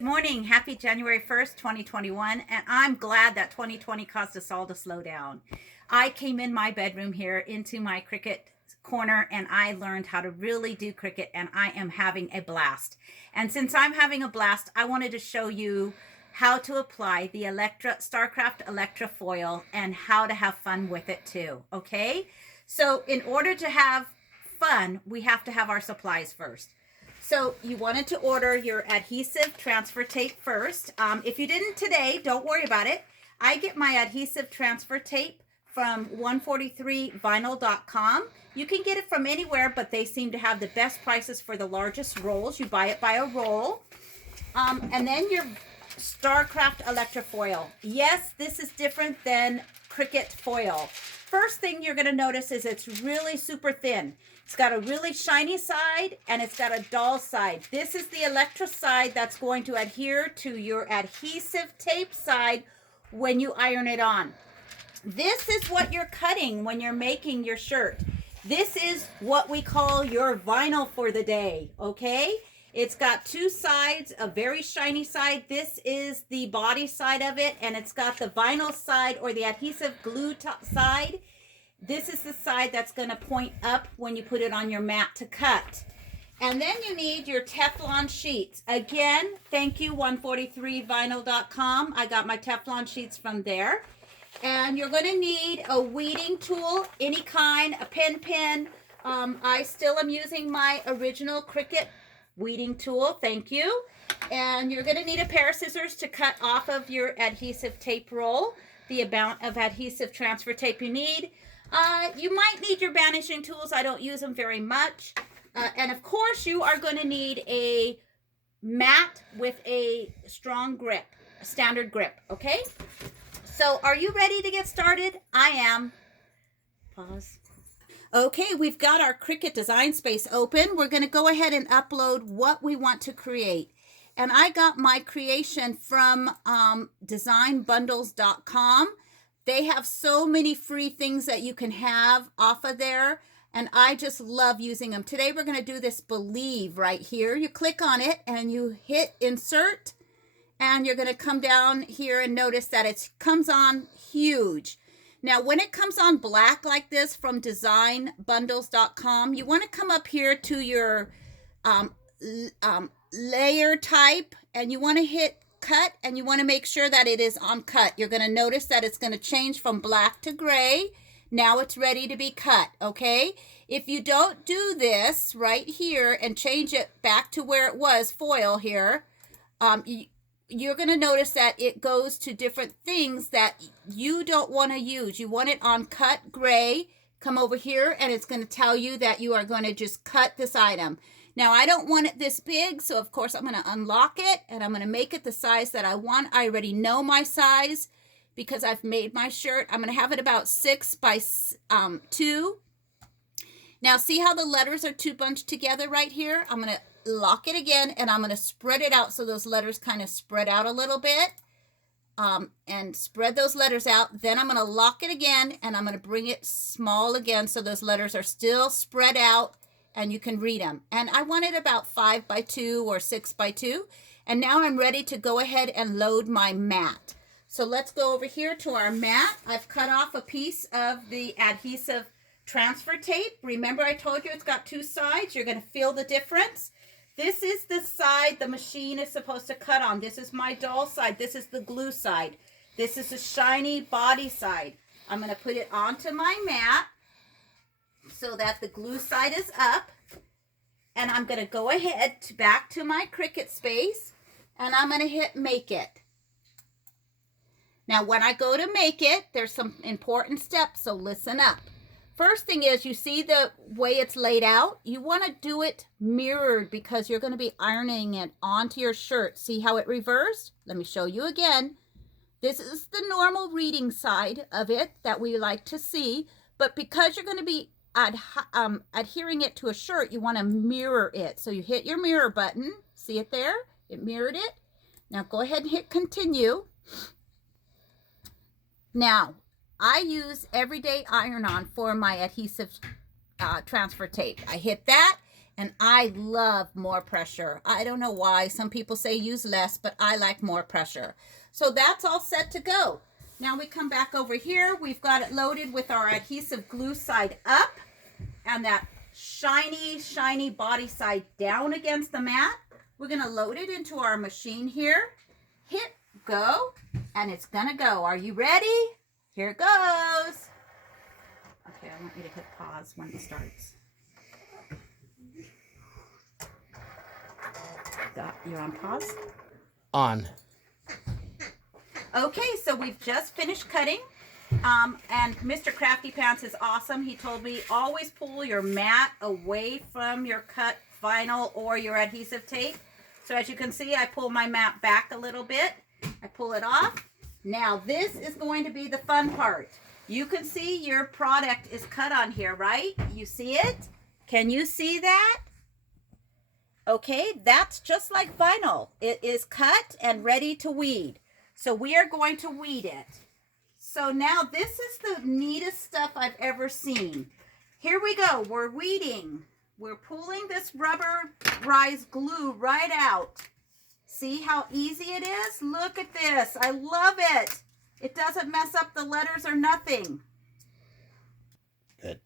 Good morning. Happy January 1st, 2021. And I'm glad that 2020 caused us all to slow down. I came in my bedroom here into my Cricut corner and I learned how to really do Cricut and I am having a blast. And since I'm having a blast, I wanted to show you how to apply the Starcraft Electra foil and how to have fun with it too. Okay? So in order to have fun, we have to have our supplies first. So you wanted to order your adhesive transfer tape first. If you didn't today, don't worry about it. I get my adhesive transfer tape from 143vinyl.com. You can get it from anywhere, but they seem to have the best prices for the largest rolls. You buy it by a roll. And then your Starcraft Electra foil. Yes, this is different than Cricut foil. First thing you're going to notice is it's really super thin. It's got a really shiny side and it's got a dull side. This is the Electra side that's going to adhere to your adhesive tape side when you iron it on. This is what you're cutting when you're making your shirt. This is what we call your vinyl for the day, okay? It's got two sides, a very shiny side. This is the body side of it, and it's got the vinyl side or the adhesive glue side. This is the side that's going to point up when you put it on your mat to cut. And then you need your Teflon sheets. Again, thank you 143vinyl.com. I got my Teflon sheets from there. And you're going to need a weeding tool, any kind, a pen. I still am using my original Cricut weeding tool. Thank you. And you're going to need a pair of scissors to cut off of your adhesive tape roll, the amount of adhesive transfer tape you need. You might need your vanishing tools. I don't use them very much. And of course, you are going to need a mat with a strong grip, a standard grip, okay? So are you ready to get started? I am. Pause. Okay, we've got our Cricut design space open. We're going to go ahead and upload what we want to create. And I got my creation from designbundles.com. They have so many free things that you can have off of there. And I just love using them. Today we're going to do this believe right here. You click on it and you hit insert. And you're going to come down here and notice that it comes on huge. Now, when it comes on black like this from designbundles.com, you want to come up here to your layer type and you want to hit cut and you want to make sure that it is on cut. You're going to notice that it's going to change from black to gray. Now it's ready to be cut, okay? If you don't do this right here and change it back to where it was, foil here, you're going to notice that it goes to different things that you don't want to use. You want it on cut gray. Come over here and it's going to tell you that you are going to just cut this item. Now, I don't want it this big, so of course I'm going to unlock it and I'm going to make it the size that I want. I already know my size because I've made my shirt. I'm going to have it about 6 by 2. Now, see how the letters are two bunched together right here? I'm going to lock it again and I'm going to spread it out so those letters kind of spread out a little bit and spread those letters out. Then I'm going to lock it again and I'm going to bring it small again so those letters are still spread out and you can read them. And I want it about 5 by 2 or 6 by 2. And now I'm ready to go ahead and load my mat. So let's go over here to our mat. I've cut off a piece of the adhesive transfer tape. Remember I told you it's got two sides. You're going to feel the difference. This is the side the machine is supposed to cut on. This is my dull side. This is the glue side. This is the shiny body side. I'm going to put it onto my mat so that the glue side is up. And I'm going to go ahead back to my Cricut space and I'm going to hit make it. Now when I go to make it, there's some important steps, so listen up. First thing is, you see the way it's laid out? You want to do it mirrored because you're going to be ironing it onto your shirt. See how it reversed? Let me show you again. This is the normal reading side of it that we like to see, but because you're going to be adhering it to a shirt, you want to mirror it. So you hit your mirror button. See it there? It mirrored it. Now go ahead and hit continue. Now, I use everyday iron-on for my adhesive transfer tape. I hit that And I love more pressure. I don't know why. Some people say use less, but I like more pressure. So that's all set to go. Now we come back over here. We've got it loaded with our adhesive glue side up and that shiny, shiny body side down against the mat. We're going to load it into our machine here. Hit go, and it's going to go. Are you ready? Here it goes. Okay, I want you to hit pause when it starts. You're on pause? On. Okay, so we've just finished cutting. And Mr. Crafty Pants is awesome. He told me always pull your mat away from your cut vinyl or your adhesive tape. So as you can see, I pull my mat back a little bit. I pull it off. Now this is going to be the fun part. You can see your product is cut on here, right? You see it? Can you see that? Okay, that's just like vinyl. It is cut and ready to weed. So we are going to weed it. So now this is the neatest stuff I've ever seen. Here we go. We're weeding. We're pulling this rubberized glue right out. See how easy it is? Look at this. I love it. It doesn't mess up the letters or nothing. Good.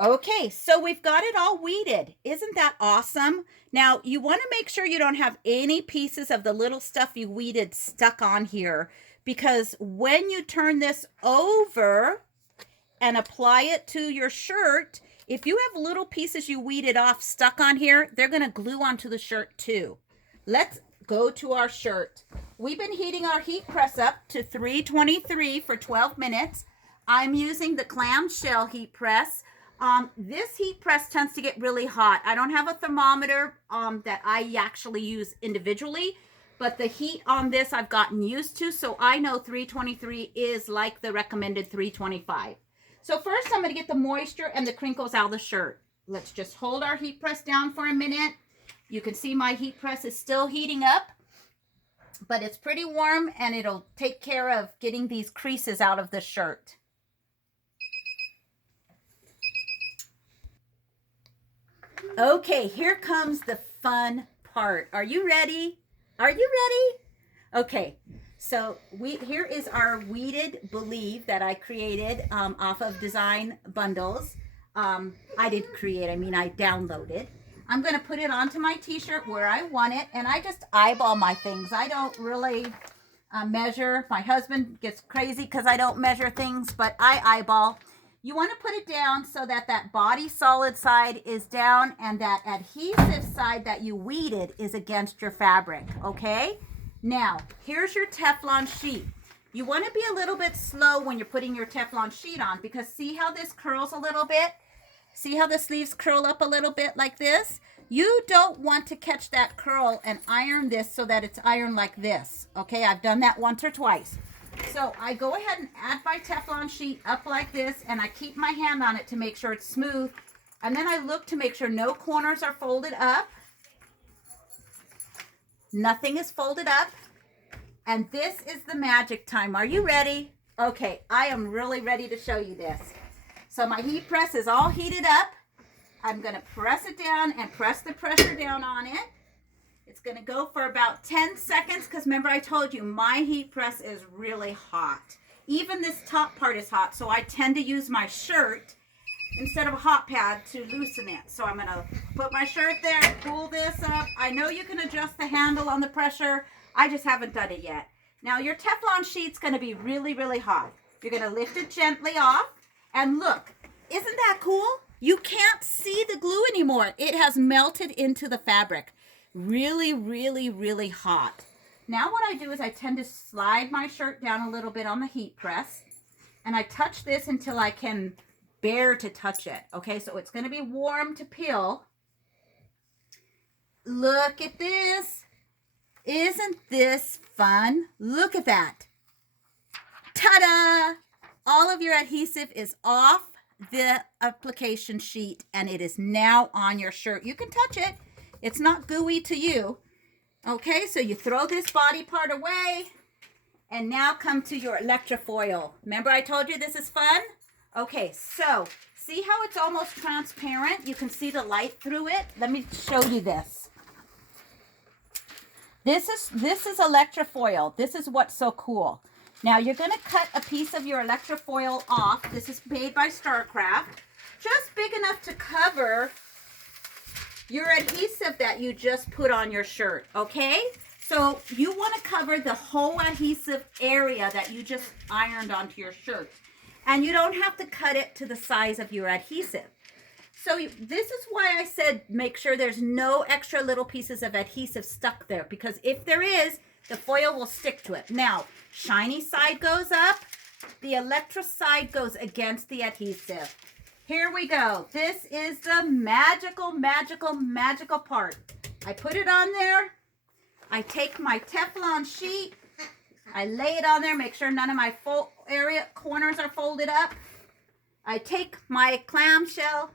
Okay, so we've got it all weeded. Isn't that awesome? Now, you want to make sure you don't have any pieces of the little stuff you weeded stuck on here, because when you turn this over and apply it to your shirt, if you have little pieces you weeded off stuck on here, they're going to glue onto the shirt too. Let's go to our shirt. We've been heating our heat press up to 323 for 12 minutes. I'm using the clamshell heat press. This heat press tends to get really hot. I don't have a thermometer that I actually use individually, but the heat on this I've gotten used to, so I know 323 is like the recommended 325. So first I'm going to get the moisture and the crinkles out of the shirt. Let's just hold our heat press down for a minute. You can see my heat press is still heating up, but it's pretty warm and it'll take care of getting these creases out of the shirt. Okay, here comes the fun part. Are you ready? Are you ready? Okay, so here is our weeded Believe that I created off of Design Bundles. I didn't create, I downloaded. I'm going to put it onto my t-shirt where I want it, and I just eyeball my things. I don't really measure. My husband gets crazy because I don't measure things, but I eyeball. You want to put it down so that that body solid side is down and that adhesive side that you weeded is against your fabric, okay? Now, here's your Teflon sheet. You want to be a little bit slow when you're putting your Teflon sheet on, because see how this curls a little bit? See how the sleeves curl up a little bit like this? You don't want to catch that curl and iron this so that it's ironed like this, okay? I've done that once or twice. So I go ahead and add my Teflon sheet up like this, and I keep my hand on it to make sure it's smooth. And then I look to make sure no corners are folded up. Nothing is folded up. And this is the magic time. Are you ready? Okay, I am really ready to show you this. So my heat press is all heated up. I'm going to press it down and press the pressure down on it. It's going to go for about 10 seconds because remember I told you my heat press is really hot. Even this top part is hot, so I tend to use my shirt instead of a hot pad to loosen it. So I'm going to put my shirt there, pull this up. I know you can adjust the handle on the pressure. I just haven't done it yet. Now your Teflon sheet's going to be really, really hot. You're going to lift it gently off. And look, isn't that cool? You can't see the glue anymore. It has melted into the fabric. Really, really, really hot. Now what I do is I tend to slide my shirt down a little bit on the heat press. And I touch this until I can bear to touch it. Okay, so it's going to be warm to peel. Look at this. Isn't this fun? Look at that. Ta-da! All of your adhesive is off the application sheet and it is now on your shirt. You can touch it. It's not gooey to you. Okay, so you throw this body part away and now come to your Electra foil. Remember I told you this is fun? Okay, so See how it's almost transparent? You can see the light through it. Let me show you this. This is Electra foil. This is what's so cool. Now you're going to cut a piece of your Electra foil off. This is made by Starcraft. Just big enough to cover your adhesive that you just put on your shirt, okay? So you want to cover the whole adhesive area that you just ironed onto your shirt. And you don't have to cut it to the size of your adhesive. So this is why I said make sure there's no extra little pieces of adhesive stuck there, because if there is, the foil will stick to it. Now, shiny side goes up, the Electra side goes against the adhesive. Here we go. This is the magical, magical, magical part. I put it on there. I take my Teflon sheet. I lay it on there, make sure none of my corners are folded up. I take my clamshell.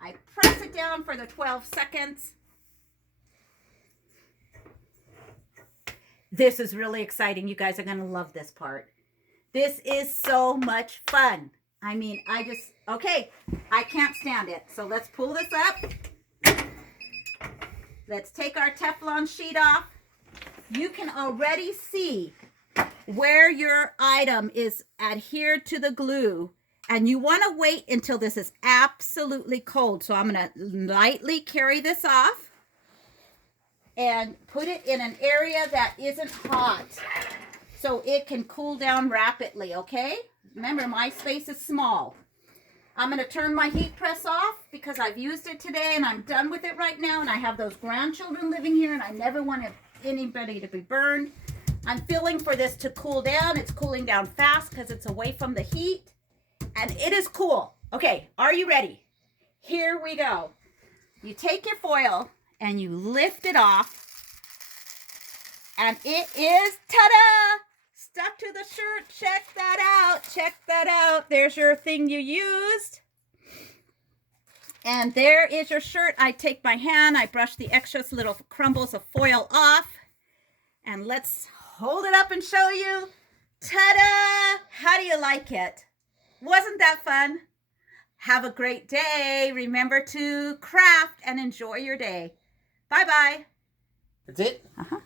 I press it down for the 12 seconds. This is really exciting. You guys are going to love this part. This is so much fun. I mean, okay, I can't stand it. So let's pull this up. Let's take our Teflon sheet off. You can already see where your item is adhered to the glue. And you want to wait until this is absolutely cold. So I'm going to lightly carry this off and put it in an area that isn't hot so it can cool down rapidly, okay? Remember, my space is small. I'm going to turn my heat press off because I've used it today and I'm done with it right now. And I have those grandchildren living here and I never want anybody to be burned. I'm feeling for this to cool down. It's cooling down fast because it's away from the heat. And it is cool. Okay, are you ready? Here we go. You take your foil and you lift it off. And it is, ta-da! Stuck to the shirt. Check that out. Check that out. There's your thing you used. And there is your shirt. I take my hand. I brush the extra little crumbles of foil off. And let's hold it up and show you. Ta-da! How do you like it? Wasn't that fun? Have a great day. Remember to craft and enjoy your day. Bye-bye. That's it? Uh-huh.